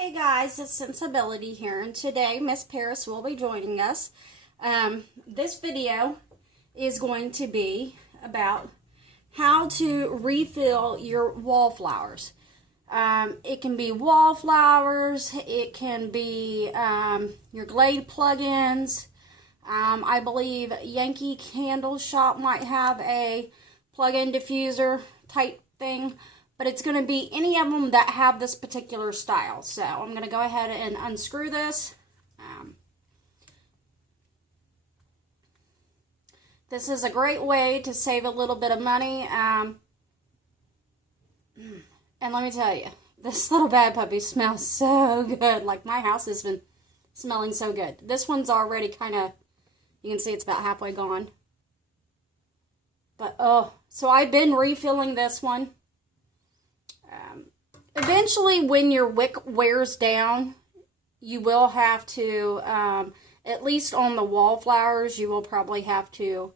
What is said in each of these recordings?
Hey guys, it's Sensibility here, and today Miss Paris will be joining us. This video is going to be about how to refill your wallflowers. It can be wallflowers, it can be your Glade plugins. I believe Yankee Candle Shop might have a plug-in diffuser type thing. But it's going to be any of them that have this particular style. So I'm going to go ahead and unscrew this. This is a great way to save a little bit of money. And let me tell you, this little bad puppy smells so good. Like, my house has been smelling so good. This one's already kind of, you can see it's about halfway gone. But, oh, so I've been refilling this one. Eventually, when your wick wears down, you will have to, at least on the wallflowers, you will probably have to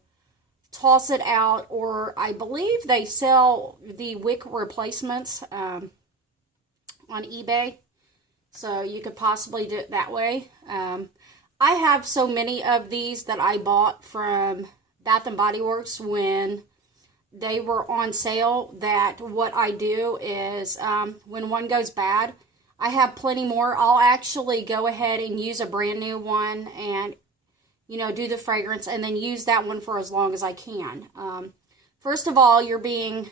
toss it out, or I believe they sell the wick replacements on eBay, so you could possibly do it that way. I have so many of these that I bought from Bath & Body Works when they were on sale, that what I do is when one goes bad, I have plenty more. I'll actually go ahead and use a brand new one and, you know, do the fragrance and then use that one for as long as I can. First of all, you're being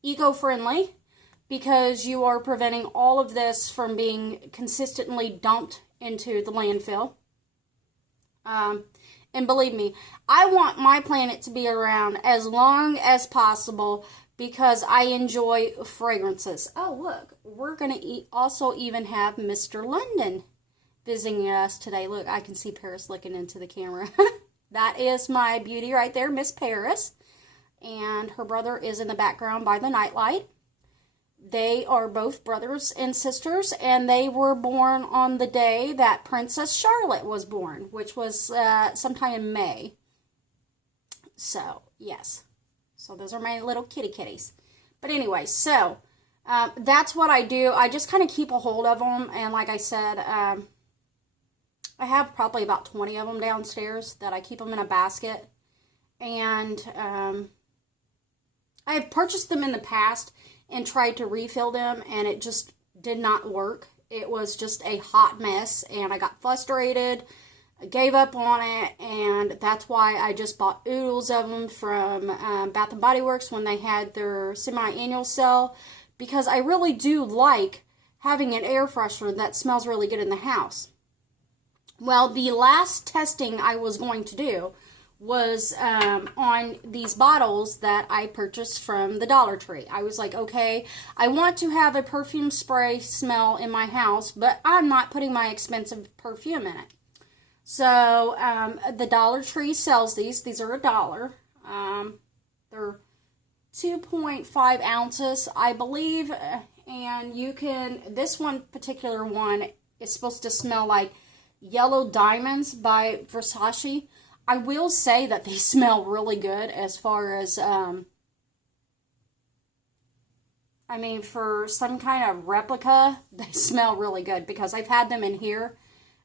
eco-friendly because you are preventing all of this from being consistently dumped into the landfill. And believe me, I want my planet to be around as long as possible because I enjoy fragrances. Oh, look, we're going to also even have Mr. London visiting us today. Look, I can see Paris looking into the camera. That is my beauty right there, Miss Paris. And her brother is in the background by the nightlight. They are both brothers and sisters, and they were born on the day that Princess Charlotte was born, which was sometime in May. So, yes. So, those are my little kitties. But anyway, so, that's what I do. I just kind of keep a hold of them, and like I said, I have probably about 20 of them downstairs that I keep them in a basket. And I have purchased them in the past and tried to refill them, and it just did not work. It was just a hot mess, and I got frustrated. I gave up on it, and that's why I just bought oodles of them from Bath & Body Works when they had their semi-annual sale, because I really do like having an air freshener that smells really good in the house. Well, the last testing I was going to do was on these bottles that I purchased from the Dollar Tree. I was like, okay, I want to have a perfume spray smell in my house, but I'm not putting my expensive perfume in it. So the Dollar Tree sells these. These are $1. They're 2.5 ounces, I believe, and you can, this one particular one is supposed to smell like Yellow Diamonds by Versace. I will say that they smell really good as far as, I mean, for some kind of replica, they smell really good because I've had them in here,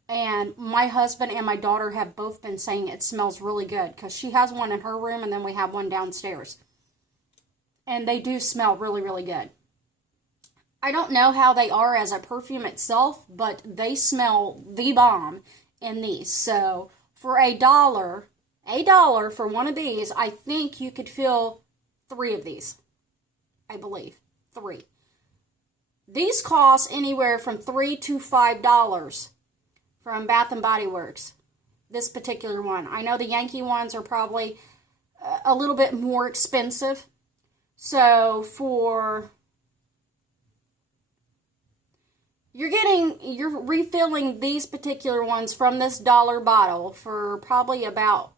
and my husband and my daughter have both been saying it smells really good because she has one in her room and then we have one downstairs. And they do smell really, really good. I don't know how they are as a perfume itself, but they smell the bomb in these. So for $1 for one of these, I think you could fill 3 of these. I believe 3. These cost anywhere from $3 to $5 from Bath & Body Works. This particular one. I know the Yankee ones are probably a little bit more expensive. So for, you're refilling these particular ones from this $1 bottle for probably about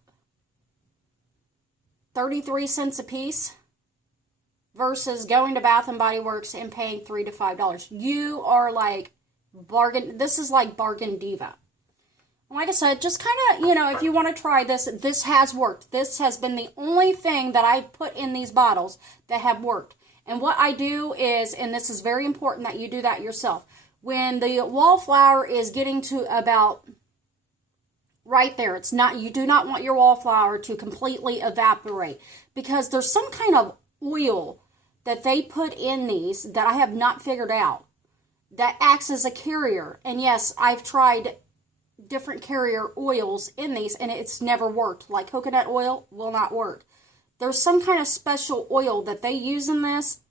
33 cents a piece versus going to Bath & Body Works and paying $3 to $5. You are like bargain. This is like bargain diva. Like I said, just kind of, you know, if you want to try this, this has worked. This has been the only thing that I've put in these bottles that have worked. And what I do is, and this is very important that you do that yourself, when the wallflower is getting to about right there, it's not, you do not want your wallflower to completely evaporate, because there's some kind of oil that they put in these that I have not figured out that acts as a carrier. And yes, I've tried different carrier oils in these and it's never worked. Like coconut oil will not work. There's some kind of special oil that they use in this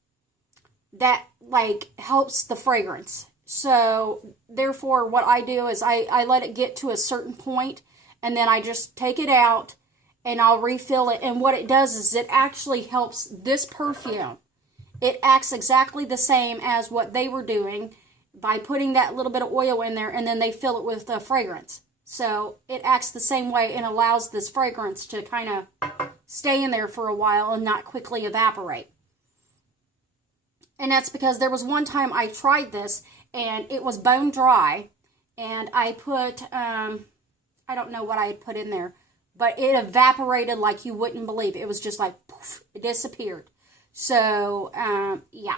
that like helps the fragrance. So therefore what I do is I let it get to a certain point and then I just take it out and I'll refill it. And what it does is it actually helps this perfume. It acts exactly the same as what they were doing by putting that little bit of oil in there, and then they fill it with the fragrance. So it acts the same way and allows this fragrance to kind of stay in there for a while and not quickly evaporate. And that's because there was one time I tried this and it was bone dry, and I put, I don't know what I had put in there, but it evaporated like you wouldn't believe. It was just like, poof, it disappeared. So, yeah.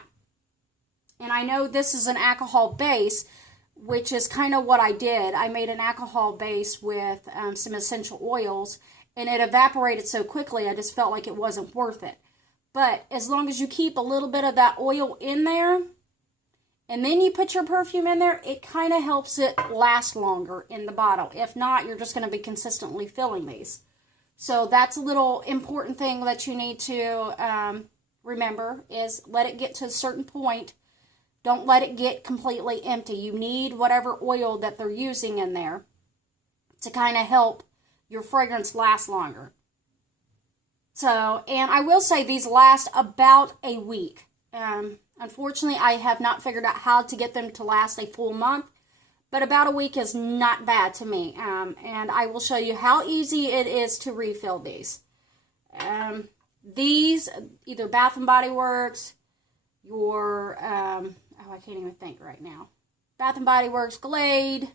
And I know this is an alcohol base, which is kind of what I did. I made an alcohol base with some essential oils, and it evaporated so quickly, I just felt like it wasn't worth it. But as long as you keep a little bit of that oil in there, and then you put your perfume in there, it kind of helps it last longer in the bottle. If not, you're just going to be consistently filling these. So that's a little important thing that you need to remember, is let it get to a certain point. Don't let it get completely empty. You need whatever oil that they're using in there to kind of help your fragrance last longer. So, and I will say these last about a week. Unfortunately, I have not figured out how to get them to last a full month, but about a week is not bad to me. And I will show you how easy it is to refill these. These, either Bath & Body Works, your, oh, I can't even think right now. Bath & Body Works, Glade,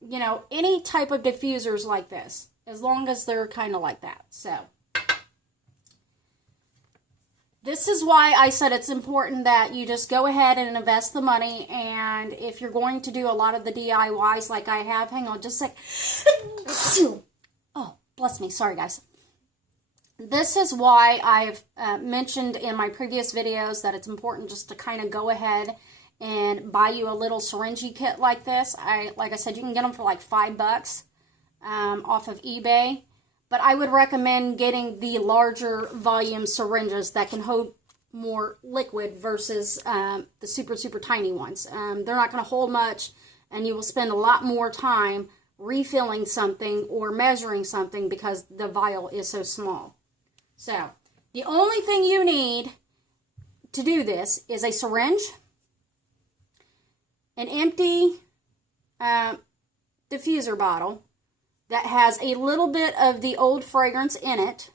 you know, any type of diffusers like this, as long as they're kind of like that. So, this is why I said it's important that you just go ahead and invest the money. And if you're going to do a lot of the DIYs like I have, hang on just a sec. Oh, bless me. Sorry, guys. This is why I've mentioned in my previous videos that it's important just to kind of go ahead and buy you a little syringe kit like this. Like I said, you can get them for like $5 off of eBay. But I would recommend getting the larger volume syringes that can hold more liquid versus the super, super tiny ones. They're not going to hold much, and you will spend a lot more time refilling something or measuring something because the vial is so small. So, the only thing you need to do this is a syringe, an empty diffuser bottle that has a little bit of the old fragrance in it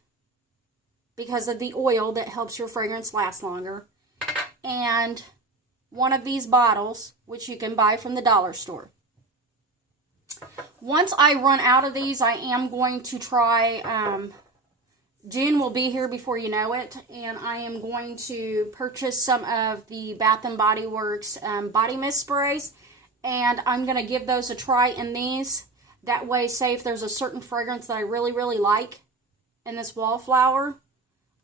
because of the oil that helps your fragrance last longer, and one of these bottles, which you can buy from the dollar store. Once I run out of these, I am going to try, June will be here before you know it, and I am going to purchase some of the Bath & Body Works body mist sprays, and I'm going to give those a try in these. That way, say if there's a certain fragrance that I really, really like in this wallflower,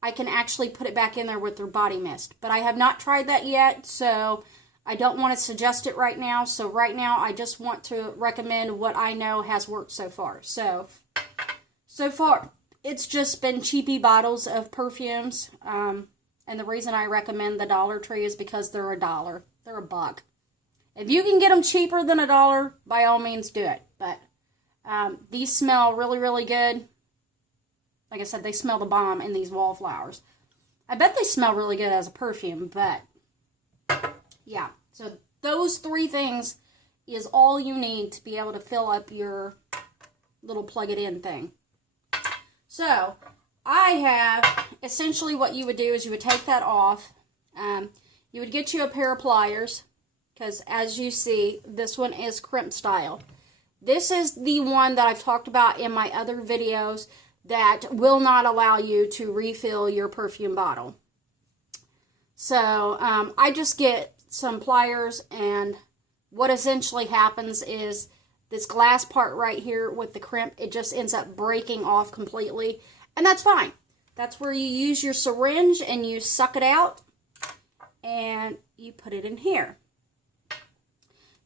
I can actually put it back in there with their body mist. But I have not tried that yet, so I don't want to suggest it right now. So right now, I just want to recommend what I know has worked so far. So far, it's just been cheapy bottles of perfumes. And the reason I recommend the Dollar Tree is because they're $1. They're $1. If you can get them cheaper than $1, by all means do it. But these smell really, really good. Like I said, they smell the bomb in these wallflowers. I bet they smell really good as a perfume, but yeah. So those 3 things is all you need to be able to fill up your little plug-it-in thing. So I have, essentially what you would do is you would take that off. You would get you a pair of pliers, because as you see, this one is crimp style. This is the one that I've talked about in my other videos that will not allow you to refill your perfume bottle. So I just get some pliers, and what essentially happens is this glass part right here with the crimp, it just ends up breaking off completely, and that's fine. That's where you use your syringe and you suck it out and you put it in here.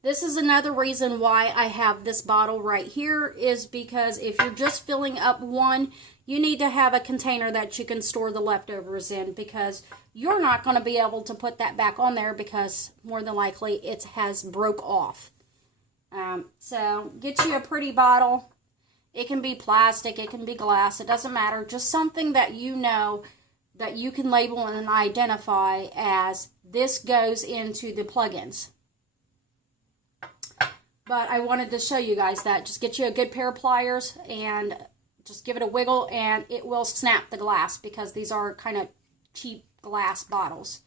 This is another reason why I have this bottle right here, is because if you're just filling up one, you need to have a container that you can store the leftovers in, because you're not going to be able to put that back on there because more than likely it has broke off. So get you a pretty bottle. It can be plastic, it can be glass, it doesn't matter. Just something that you know that you can label and identify as this goes into the plugins. But I wanted to show you guys that. Just get you a good pair of pliers and just give it a wiggle and it will snap the glass, because these are kind of cheap glass bottles.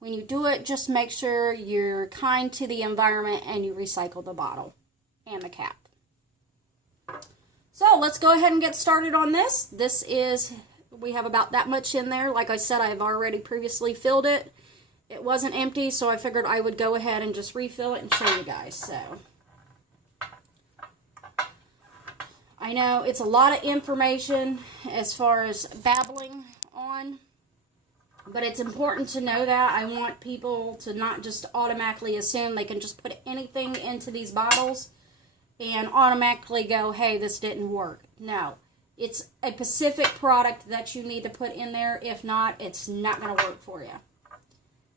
When you do it, just make sure you're kind to the environment and you recycle the bottle and the cap. So let's go ahead and get started on this. We have about that much in there. Like I said, I've already previously filled it. It wasn't empty, so I figured I would go ahead and just refill it and show you guys. So I know it's a lot of information as far as babbling on, but it's important to know that. I want people to not just automatically assume they can just put anything into these bottles and automatically go, hey, this didn't work. No, it's a specific product that you need to put in there. If not, it's not going to work for you.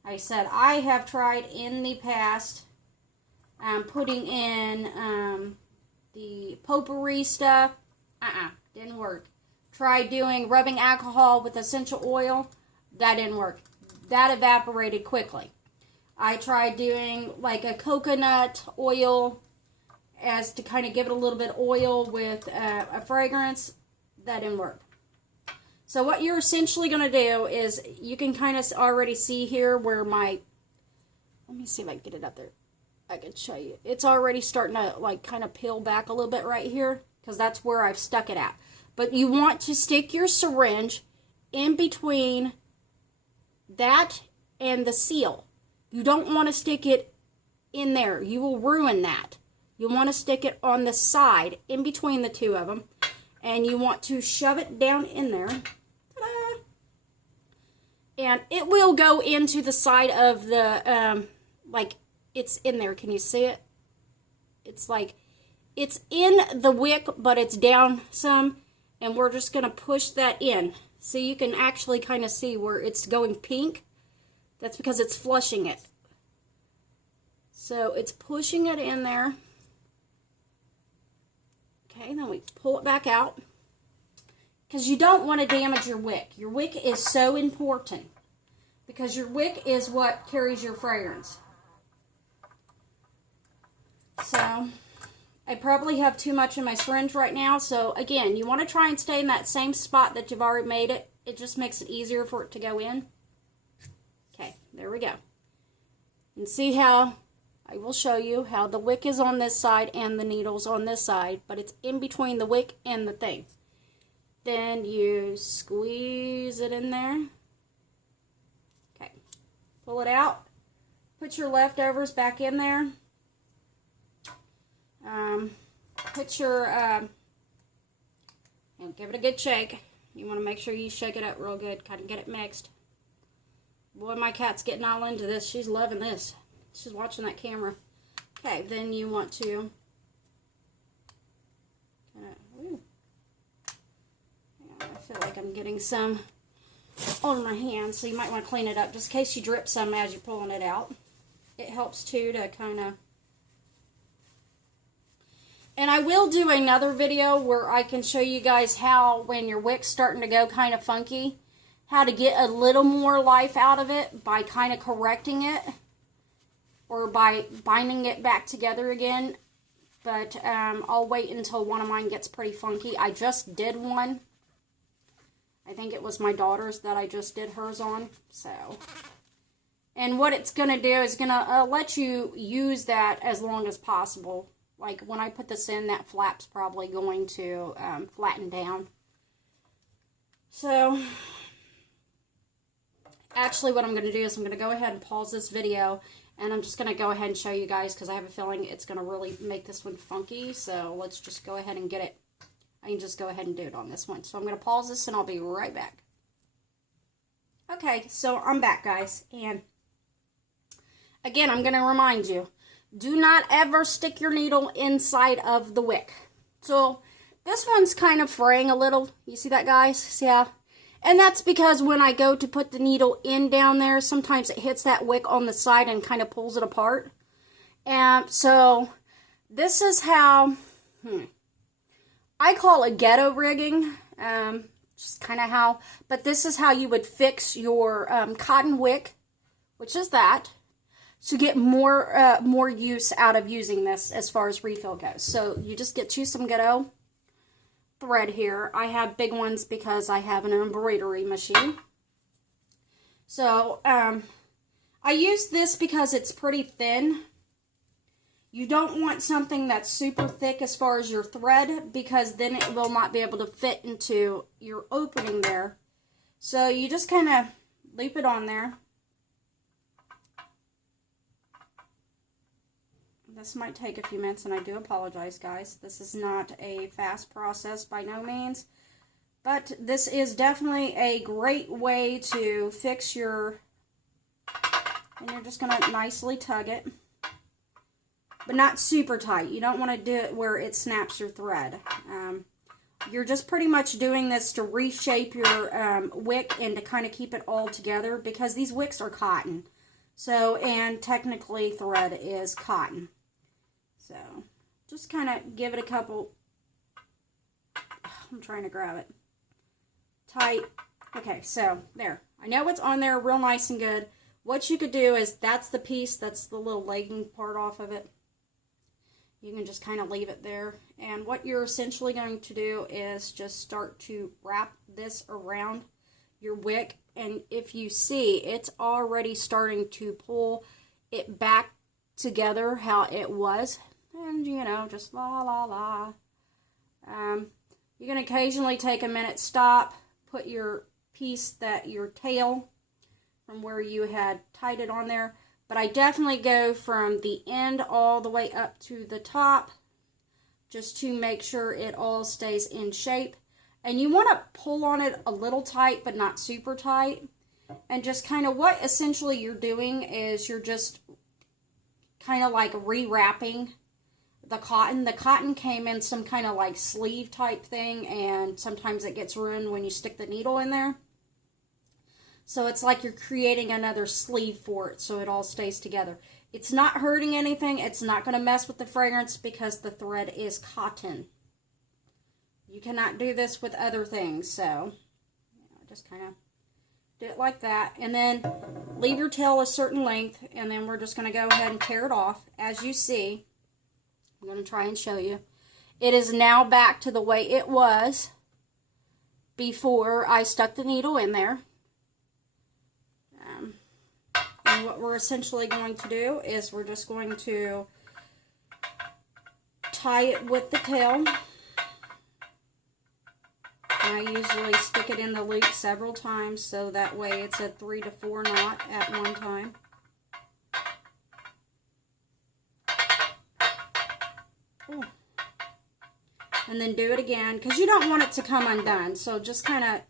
Like I said, I have tried in the past putting in the potpourri stuff. Didn't work. Tried doing rubbing alcohol with essential oil. That didn't work. That evaporated quickly. I tried doing like a coconut oil as to kind of give it a little bit of oil with a fragrance. That didn't work. So what you're essentially going to do is, you can kind of already see here where let me see if I can get it up there. I can show you. It's already starting to like kind of peel back a little bit right here, because that's where I've stuck it at. But you want to stick your syringe in between that and the seal. You don't want to stick it in there. You will ruin that. You want to stick it on the side in between the two of them, and you want to shove it down in there. Ta-da! And it will go into the side of the, like, it's in there. Can you see it? It's like, it's in the wick, but it's down some, and we're just going to push that in. So you can actually kind of see where it's going pink. That's because it's flushing it. So it's pushing it in there. Okay, then we pull it back out, because you don't want to damage your wick. Your wick is so important, because your wick is what carries your fragrance. So I probably have too much in my syringe right now. So again, you want to try and stay in that same spot that you've already made it. It just makes it easier for it to go in. Okay, there we go. And see how, I will show you how the wick is on this side and the needle's on this side, but it's in between the wick and the thing. Then you squeeze it in there. Okay, pull it out. Put your leftovers back in there. Put your, and give it a good shake. You want to make sure you shake it up real good, kind of get it mixed. Boy, my cat's getting all into this. She's loving this. She's watching that camera. Okay, then you want to, I feel like I'm getting some on my hand, so you might want to clean it up just in case you drip some as you're pulling it out. It helps too to kind of, and I will do another video where I can show you guys how, when your wick's starting to go kind of funky, how to get a little more life out of it by kind of correcting it, or by binding it back together again. But I'll wait until one of mine gets pretty funky. I just did one. I think it was my daughter's that I just did hers on. So, and what it's going to do is going to let you use that as long as possible. Like when I put this in, that flap's probably going to flatten down. So Actually, what I'm going to do is I'm going to go ahead and pause this video, and I'm just going to go ahead and show you guys, because I have a feeling it's going to really make this one funky. So let's just go ahead and get it. I can just go ahead and do it on this one. So I'm going to pause this, and I'll be right back. Okay, so I'm back, guys, and again, I'm going to remind you, do not ever stick your needle inside of the wick. So this one's kind of fraying a little. You see that, guys? Yeah. And that's because when I go to put the needle in down there, sometimes it hits that wick on the side and kind of pulls it apart. And so this is how, I call it ghetto rigging, just kind of how, but this is how you would fix your cotton wick, which is that, to get more use out of using this as far as refill goes. So you just get you some ghetto thread here. I have big ones because I have an embroidery machine. So I use this because it's pretty thin. You don't want something that's super thick as far as your thread, because then it will not be able to fit into your opening there. So you just kind of loop it on there. This might take a few minutes, and I do apologize, guys. This is not a fast process by no means, but this is definitely a great way to fix your, and you're just going to nicely tug it, but not super tight. You don't want to do it where it snaps your thread. You're just pretty much doing this to reshape your wick and to kind of keep it all together, because these wicks are cotton. So, and technically thread is cotton. So, just kind of give it a couple, I'm trying to grab it, tight. Okay, so there. I know it's on there real nice and good. What you could do is, that's the piece, that's the little legging part off of it. You can just kind of leave it there. And what you're essentially going to do is just start to wrap this around your wick. And if you see, it's already starting to pull it back together how it was. And, you know, just la, la, la. You can occasionally take a minute, stop, put your piece, your tail from where you had tied it on there. But I definitely go from the end all the way up to the top, just to make sure it all stays in shape. And you want to pull on it a little tight, but not super tight. And just kind of what essentially you're doing is you're just kind of like rewrapping the cotton. The cotton came in some kind of like sleeve type thing, and sometimes it gets ruined when you stick the needle in there. So it's like you're creating another sleeve for it, so it all stays together. It's not hurting anything. It's not going to mess with the fragrance because the thread is cotton. You cannot do this with other things, so just kind of do it like that. And then leave your tail a certain length, and then we're just going to go ahead and tear it off. As you see, I'm going to try and show you. It is now back to the way it was before I stuck the needle in there. And what we're essentially going to do is we're just going to tie it with the tail. And I usually stick it in the loop several times, so that way it's a 3 to 4 knot at one time. Ooh. And then do it again, because you don't want it to come undone. So just kind of,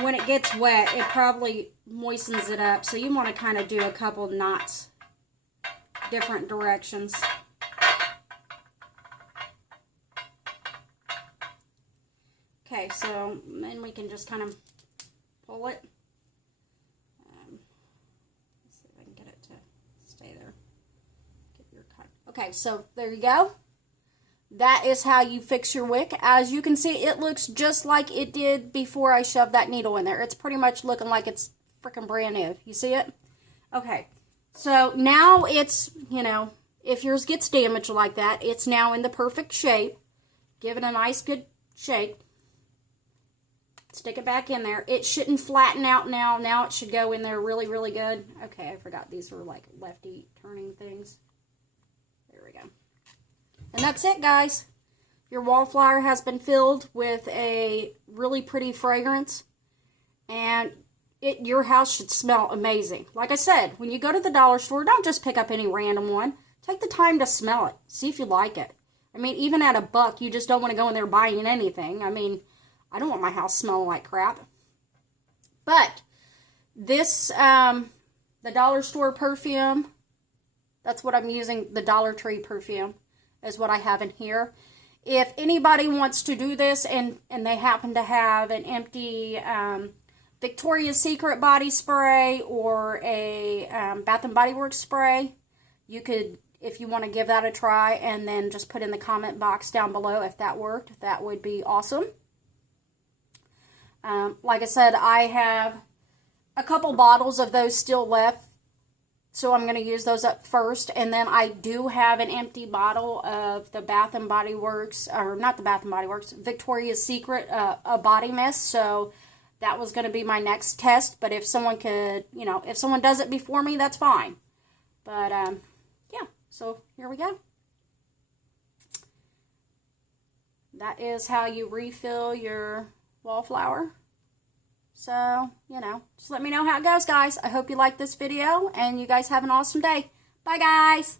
when it gets wet, it probably moistens it up. So you want to kind of do a couple knots, different directions. Okay, so then we can just kind of pull it. Let's see if I can get it to stay there. Get your cut. Okay, so there you go. That is how you fix your wick. As you can see, it looks just like it did before I shoved that needle in there. It's pretty much looking like it's freaking brand new. You see it? Okay, so now it's, you know, if yours gets damaged like that, it's now in the perfect shape. Give it a nice good shake. Stick it back in there. It shouldn't flatten out now. Now it should go in there really, really good. Okay, I forgot these were like lefty turning things. There we go. And that's it, guys. Your wallflower has been filled with a really pretty fragrance. And your house should smell amazing. Like I said, when you go to the dollar store, don't just pick up any random one. Take the time to smell it. See if you like it. I mean, even at $1, you just don't want to go in there buying anything. I mean, I don't want my house smelling like crap. But this, the dollar store perfume, that's what I'm using. The Dollar Tree perfume is what I have in here. If anybody wants to do this and they happen to have an empty Victoria's Secret body spray or a Bath and Body Works spray, you could, if you want to give that a try, and then just put in the comment box down below if that worked. That would be awesome. Like I said, I have a couple bottles of those still left, so I'm going to use those up first. And then I do have an empty bottle of the Bath and Body Works, or not the Bath and Body Works, Victoria's Secret, a body mist. So that was going to be my next test. But if someone could, you know, if someone does it before me, that's fine. But, yeah, so here we go. That is how you refill your wallflower. So, you know, just let me know how it goes, guys. I hope you like this video, and you guys have an awesome day. Bye, guys.